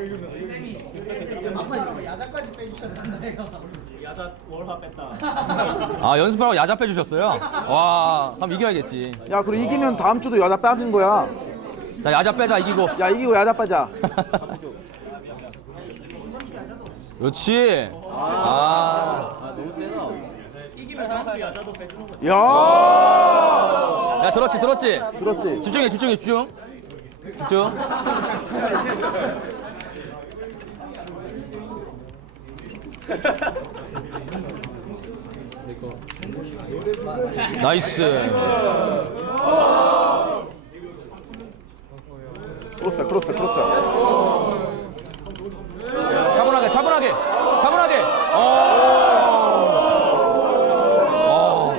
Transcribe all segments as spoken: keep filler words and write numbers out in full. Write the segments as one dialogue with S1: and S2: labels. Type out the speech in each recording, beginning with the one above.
S1: 야자까지 빼주셨는데요.
S2: 야자 월화 뺐다.
S3: 아 연습하라고 야자 빼주셨어요? 와 그럼 이겨야겠지.
S4: 야 그럼 이기면 다음 주도 야자 빠진 거야.
S3: 자 야자 빼자 이기고.
S4: 야 이기고 야자 빠자.
S3: 그렇지. 아.
S5: 아 너무 세다.
S2: 이기면 다음 주 야자도 빼주는 거지.
S4: 야
S3: 야 들었지 들었지.
S4: 들었지.
S3: 집중해 집중해 집중. 집중. 나이스.
S4: 크로스 크로스 크로스.
S3: 차분하게 차분하게 차분하게. 어. 어.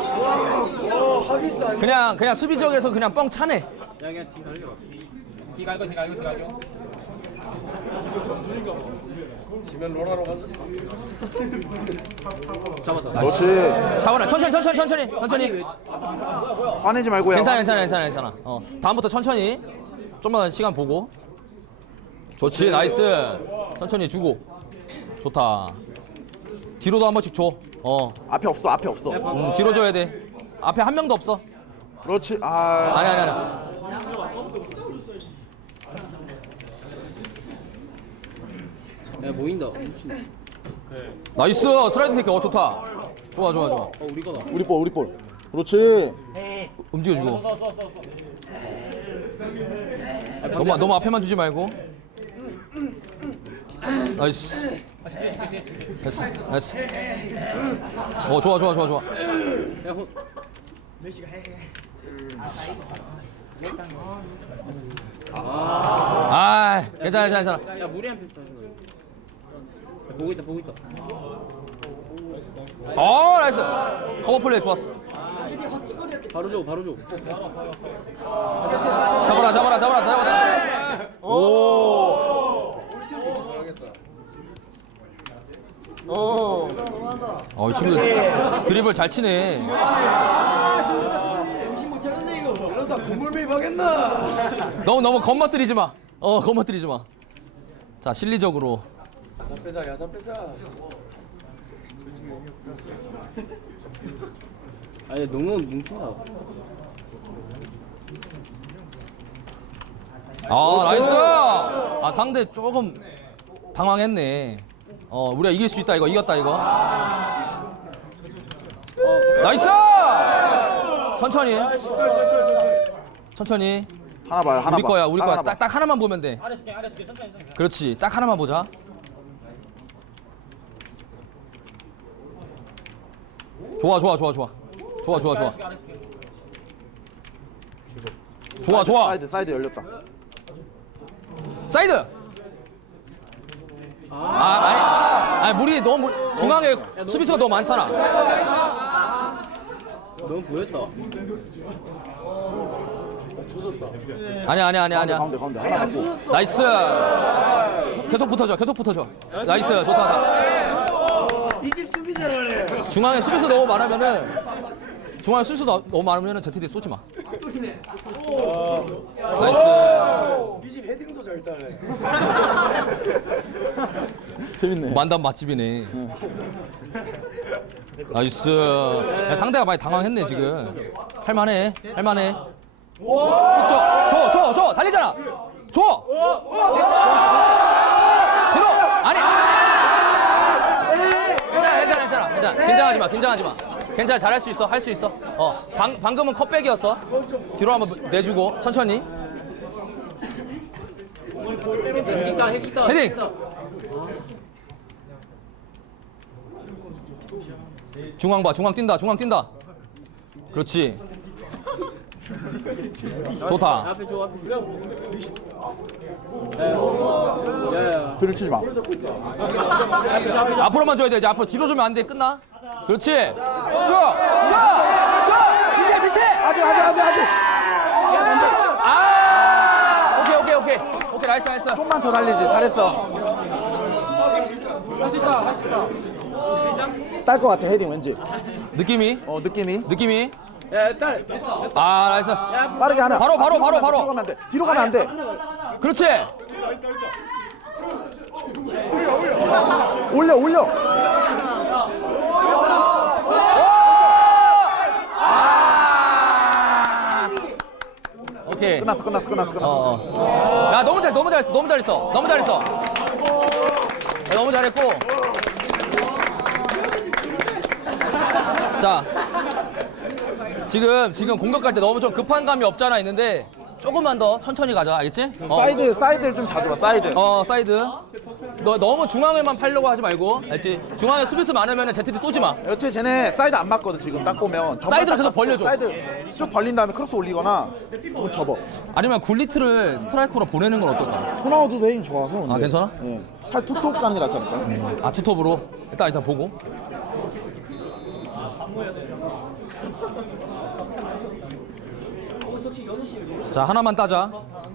S3: 그냥 그냥 수비 지역에서 그냥 뻥 차네.
S5: 야 그냥 뒤 갈려.
S2: 뒤 갈거 뒤 갈거 뒤 갈거.
S5: 지면 로라로 가자. 잡았어.
S4: 그렇지.
S3: 차분하. 천천히 천천히 천천히 천천히.
S4: 화내지 말고요.
S3: 괜찮아 괜찮아 괜찮아 괜찮아. 어 다음부터 천천히. 좀만 더 시간 보고. 좋지 나이스. 천천히 주고. 좋다. 뒤로도 한 번씩 줘. 어.
S4: 앞에 없어 앞에 없어.
S3: 음, 뒤로 줘야 돼. 앞에 한 명도 없어.
S4: 그렇지. 아
S3: 아니 아니 아니.
S5: 야 모인다.
S3: 나이스 슬라이드 테이크. 어 좋다. 좋아 좋아 좋아.
S5: 어 우리 거다.
S4: 우리 볼 우리 볼. 그렇지.
S3: 움직여주고. 너무 너무 앞에만 주지 말고. 나이스. 됐어 됐어. 어 좋아 좋아 좋아 좋아.
S5: 야 호. 아.
S3: 아 괜찮아 괜찮아 괜찮아.
S5: 야 무리한 패스 하지 마. 야, 보고 있다 보고 있다.
S3: 어 나이스. 커버 플레이 좋았어.
S5: 바로 줘 바로 줘.
S3: 잡아라 잡아라 잡아라 잡아라. 오. 오. 어, 이 친구들 드리블 잘 치네.
S2: 정신 못 차렸네 이거. 이러다 국물 매입하겠나?
S3: 너무 너무 겁먹들이지 마. 어, 겁먹들이지 마. 자, 실리적으로.
S2: 야자 빼자 야자 빼자.
S5: 아니 너무 뭉친다.
S3: 아, 나이스. 아, 상대 조금 당황했네. 어, 우리가 이길 수 있다 이거. 이겼다 이거.
S5: 어.
S3: 나이스! 천천히. 천천히.
S4: 하나 봐요 하나
S3: 우리
S4: 봐.
S3: 거야, 우리 거야.
S4: 하나 봐.
S3: 딱, 딱 하나만 보면 돼.
S2: 아래 줄게 아래 줄게 천천히 천천히.
S3: 그렇지. 딱 하나만 보자. 좋아, 좋아, 좋아, 좋아. 좋아, 좋아, 좋아.
S2: 아래 줄게.
S3: 좋아, 좋아.
S4: 사이드 사이드 열렸다.
S3: 사이드. 아, 아니, 아니 물이 너무 물- 중앙에 수비수가 너무 많잖아.
S5: 너무 보였다.
S3: 아니야, 아니야, 아니야, 아니야.
S4: 가운데 가운데 하나 맞고.
S3: 나이스. 계속 붙어줘, 계속 붙어줘. 나이스, 좋다.
S2: 이집 수비 잘하네.
S3: 중앙에 수비수 너무 많으면은 중앙에 수비수 너- 너무 많으면은 제트디 쏘지 마. 나이스.
S2: 이집 헤딩도 잘 따네.
S4: 재밌네.
S3: 만담 맛집이네. 나이스. 야, 상대가 많이 당황했네 지금. 할만해, 할만해. 줘, 줘, 줘, 줘, 달리잖아. 줘. 들어. 아니. 괜찮아, 괜찮아, 괜찮아, 괜찮아. 긴장하지 마, 긴장하지 마. 괜찮아, 잘할 수 있어, 할 수 있어. 어, 방 방금은 컵백이었어. 뒤로 한번 내주고 천천히.
S5: 핵 있다 핵 있다.
S3: 헤딩!
S5: 핵 있다.
S3: 중앙 봐, 중앙 뛴다, 중앙 뛴다. 그렇지. 좋다.
S5: 앞에 줘 앞에 줘. 야야야.
S4: 뒤를 치지 마.
S5: 앞에 줘 앞에 줘.
S3: 앞으로만 줘야 돼. 이제 앞으로 뒤로 주면 안 돼. 끝나. 그렇지. 줘, 줘, 줘. 밑에, 밑에.
S4: 아직 아직 아직 아직.
S3: 아, 오케이, 오케이, 오케이, 오케이, 나이스, 나이스.
S4: 좀만 더 달리지. 잘했어. 딸 것 같아 헤딩 왠지.
S3: 느낌이,
S4: 어 느낌이.
S3: 느낌이.
S5: 야 딸.
S3: 아, 나이스.
S5: 야
S4: 빠르게 하나.
S3: 바로, 바로, 바로, 바로.
S4: 뒤로 가면 안 돼. 뒤로 가면 안 돼.
S3: 그렇지.
S4: 올려 올려.
S3: 오케이.
S4: 끝났어 끝났어 끝났어 끝났어.
S3: 어, 어. 야 너무 잘 너무 잘했어 너무 잘했어 너무 잘했어. 야, 너무 잘했고. 자 지금 지금 공격 갈 때 너무 좀 급한 감이 없잖아 있는데 조금만 더 천천히 가자 알겠지? 어.
S4: 사이드 사이드를 좀 자주 봐 사이드.
S3: 어 사이드. 너 너무 중앙에만 팔려고 하지 말고 알지? 중앙에 수비수 많으면 제트디 쏘지 마.
S4: 여태 쟤네 사이드 안 맞거든 지금 딱 보면.
S3: 사이드로 계속 벌려줘.
S4: 사이드 쭉 벌린 다음에 크로스 올리거나 혹은 접어.
S3: 아니면 굴리트를 스트라이커로 보내는 건 어떨까?
S4: 호나우드도 헤딩 좋아서. 근데.
S3: 아, 괜찮아?
S4: 예. 팔 투톱 가는 게 낫지 않을까?
S3: 아 투톱으로 일단 일단 보고. 자 하나만 따자.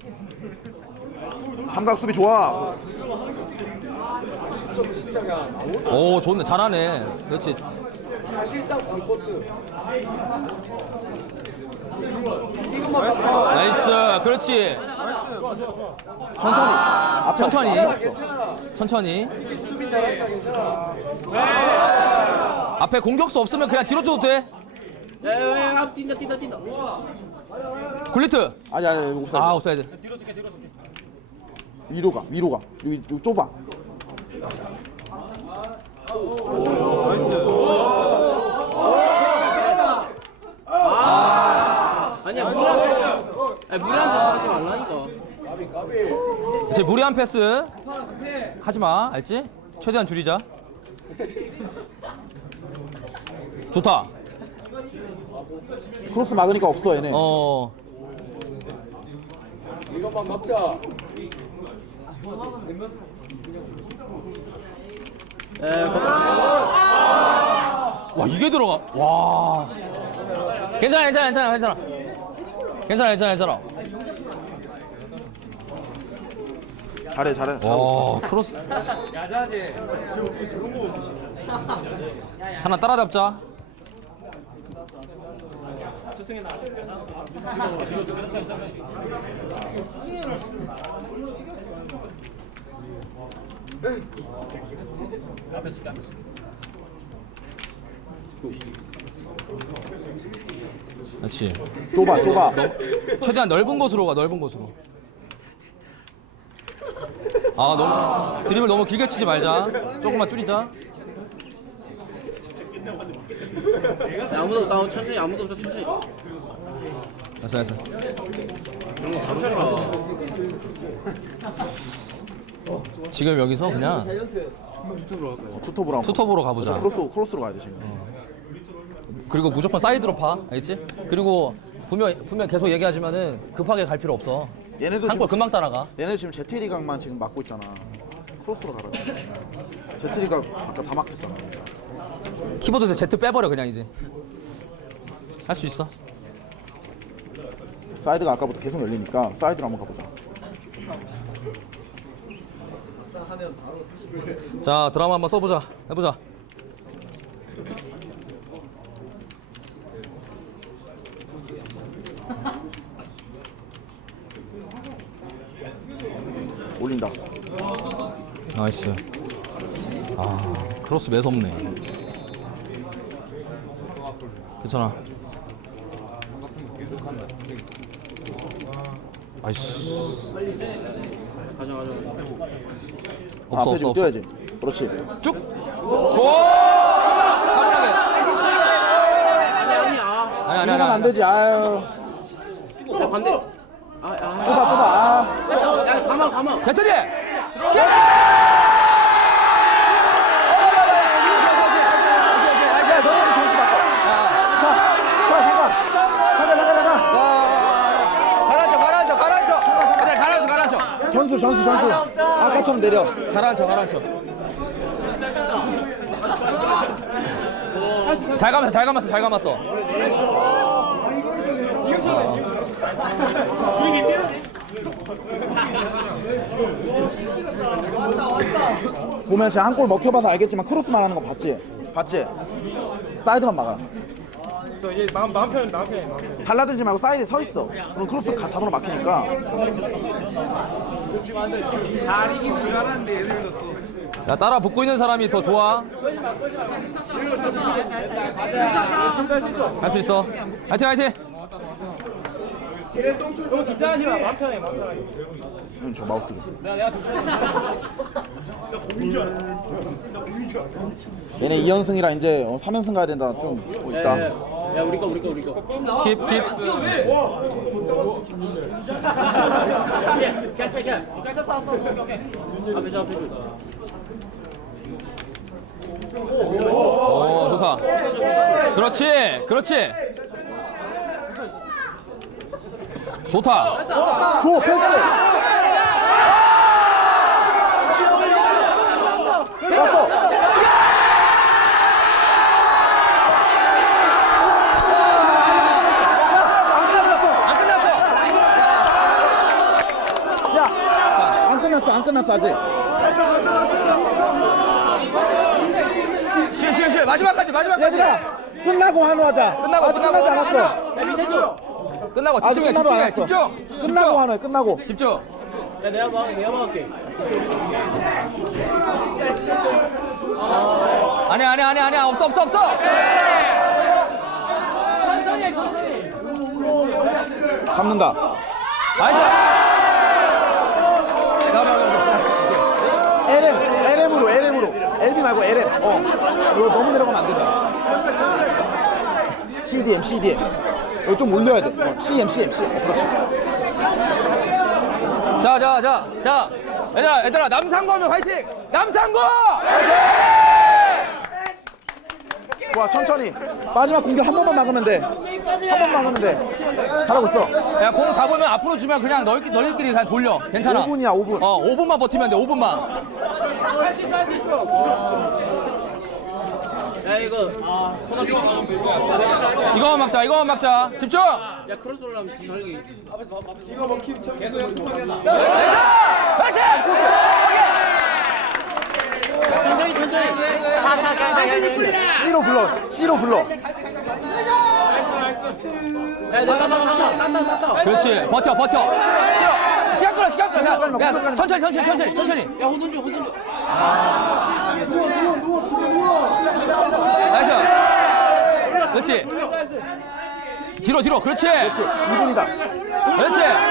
S4: 삼각 수비 좋아.
S3: 오 좋네 잘하네. 그렇지.
S2: 사실상 반코트.
S3: 나이스 그렇지.
S4: 천천히. 앞에
S3: 천천히.
S2: 괜찮아.
S3: 천천히.
S2: 수비 잘한다 괜찮아.
S3: 앞에 공격수 없으면 그냥 뒤로 줘도 돼.
S5: 야야야 뛴다 뛴다 뛴다.
S3: 굴리트.
S4: 아니 아니 옵사이드.
S3: 아 옵사이드.
S4: 위로 가 위로 가. 여기, 여기 좁아.
S5: 아니야 물한테 아니 물한테 하지 말라니까.
S3: 이제 무리한 패스 하지 마 알지? 최대한 줄이자. 좋다.
S4: 크로스 막으니까 없어 얘네.
S3: 어.
S2: 이것만 막자.
S5: 에
S3: 와 이게 들어가. 와. 괜찮아 괜찮아 괜찮아 괜찮아. 괜찮아 괜찮아 괜찮아.
S4: 잘해 잘해.
S3: 와 크로스. 하나 따라잡자. 그렇지.
S4: 좁아 좁아.
S3: 최대한 넓은 곳으로 가 넓은 곳으로. 아 너무 드립을 너무 길게 치지 말자. 조금만 줄이자.
S5: 야, 아무도 없다 천천히 아무도 없어 천천히.
S3: 됐어 됐어.
S5: 이런 거 바로 쳐라.
S3: 지금 여기서 그냥
S4: 투톱으로 한번.
S3: 투톱으로 가보자.
S4: 크로스 크로스로 가야 돼 지금.
S3: 그리고 무조건 사이드로 파, 알겠지? 그리고 분명 분명 계속 얘기하지만은 급하게 갈 필요 없어.
S4: 얘네도
S3: 한 골
S4: 지금
S3: 금방 따라가.
S4: 얘네 지금 제트리 각만 지금 막고 있잖아. 크로스로 가라. 제트리 각 아까 다 막혔잖아.
S3: 키보드에서 Z 빼버려 그냥 이제. 할 수 있어.
S4: 사이드가 아까부터 계속 열리니까 사이드로 한번 가보자.
S3: 자 드라마 한번 써보자. 해보자.
S4: 올린다.
S3: 나이스. 아 크로스 매섭네. 괜찮아. 아이씨.
S5: 가자 가자.
S3: 없어
S4: 아, 앞에
S3: 없어
S4: 좀
S3: 없어.
S4: 뛰어야지. 그렇지.
S3: 쭉. 오. 차분하게.
S5: 아니 아니 아.
S3: 아니 아니
S4: 이러면 안
S3: 아니.
S4: 되지. 아유.
S5: 야 반대. 아 아.
S4: 좁아 좁아. 아.
S5: 야 가만 가만.
S3: 제트디.
S4: 자, 자 잠깐. 잠깐 잠깐 잠깐.
S3: 가라앉혀 가라앉혀 가라앉혀. 그냥 가라앉혀 가라앉혀.
S4: 전수 전수 전수. 아까처럼 내려.
S3: 가라앉혀 가라앉혀. 잘 감았어 잘 감았어 잘 감았어.
S4: 보면 지금 한 골 먹혀봐서 알겠지만 크로스만 하는 거 봤지? 봤지? 사이드만 막아.
S2: 없어. 이제 마음 마음 편해 마음 편해. 마음 편해.
S4: 달라들지 말고 사이드에 서 있어. 그럼 크로스 가- 잡으러 막히니까.
S3: 자, 따라 붙고 있는 사람이 더 좋아. 할 수 있어. 화이팅, 화이팅.
S2: 너무 긴장하지 마. 마음 편해 마음 편해.
S4: 형, 저 마우스 좀. 얘네 이 연승이라 이제 어, 삼 연승 가야 된다. 좀 뭐 있다.
S5: 야, 야, 야, 우리 거, 우리 거, 우리 거.
S3: 킵, 킵.
S5: 그냥 차, 그냥. 앞에 줘, 앞에 줘.
S3: 오, 좋다. 그렇지, 그렇지. 좋다.
S4: 줘 패스. 갔어.
S3: 안 끝났어.
S4: 야, 안 끝났어. 안 끝났어 아직.
S3: 쉬어, 쉬어, 쉬어. 마지막까지, 마지막까지.
S4: 얘들아, 끝나고 환호하자.
S3: 끝나고,
S4: 아직
S3: 끝나고.
S4: 끝나지 않았어.
S5: 야, 밑에 줘.
S3: 끝나고
S4: 아직
S3: 집중해,
S4: 끝나도 안
S3: 집중해,
S4: 했어.
S3: 집중.
S4: 끝나고
S3: 집중.
S4: 환호해. 끝나고.
S3: 집중.
S5: 야, 내가 막, 내가 막을게.
S3: 아니야, 아니야, 아니야, 아니야. 없어, 없어, 없어.
S4: 잡는다.
S3: 나이스. 나와, 나와, 나와.
S4: 엘엠, 엘엠으로, 엘엠으로. 엘비 말고 엘엠. 어. 이거 너무 내려가면 안 된다. 씨디엠, 씨디엠. 여기 좀 올려야 돼. 어, 씨엠, 씨엠, 씨엠. 어, 그렇지.
S3: 자, 자, 자, 자. 얘들아, 얘들아, 남상구하면 화이팅! 남상구!
S4: 좋아, 천천히. 마지막 공격 한 번만 막으면 돼. 한 번 막으면 돼. 잘하고 있어.
S3: 야, 공 잡으면 앞으로 주면 그냥 너희, 너희끼리 그냥 돌려. 괜찮아.
S4: 오 분이야, 오 분.
S3: 어, 오 분만 버티면 돼, 오 분만.
S5: 야, 이거. 손아귀.
S3: 이거만 막자, 이거만 막자. 집중!
S5: 야, 크로스 올라오면 좀 달기.
S3: 나이스! 화이팅!
S5: 천천히, 천천히. 차, 차, 차, 차.
S4: C로 불러. C로 불러.
S5: 야, 내가 딴다, 딴다, 딴다, 딴다.
S3: 그렇지, 버텨, 버텨. 싫어. 시간 끌어, 시간 끌어.
S4: 시간
S3: 야,
S4: 끌어,
S3: 야,
S4: 시간 끌어.
S3: 천천히, 천천히, 천천히, 천천히.
S5: 야, 호돈 줘, 호돈 줘.
S3: 나이스. 그렇지. 뒤로, 뒤로. 그렇지.
S4: 이 분이다.
S3: 그렇지.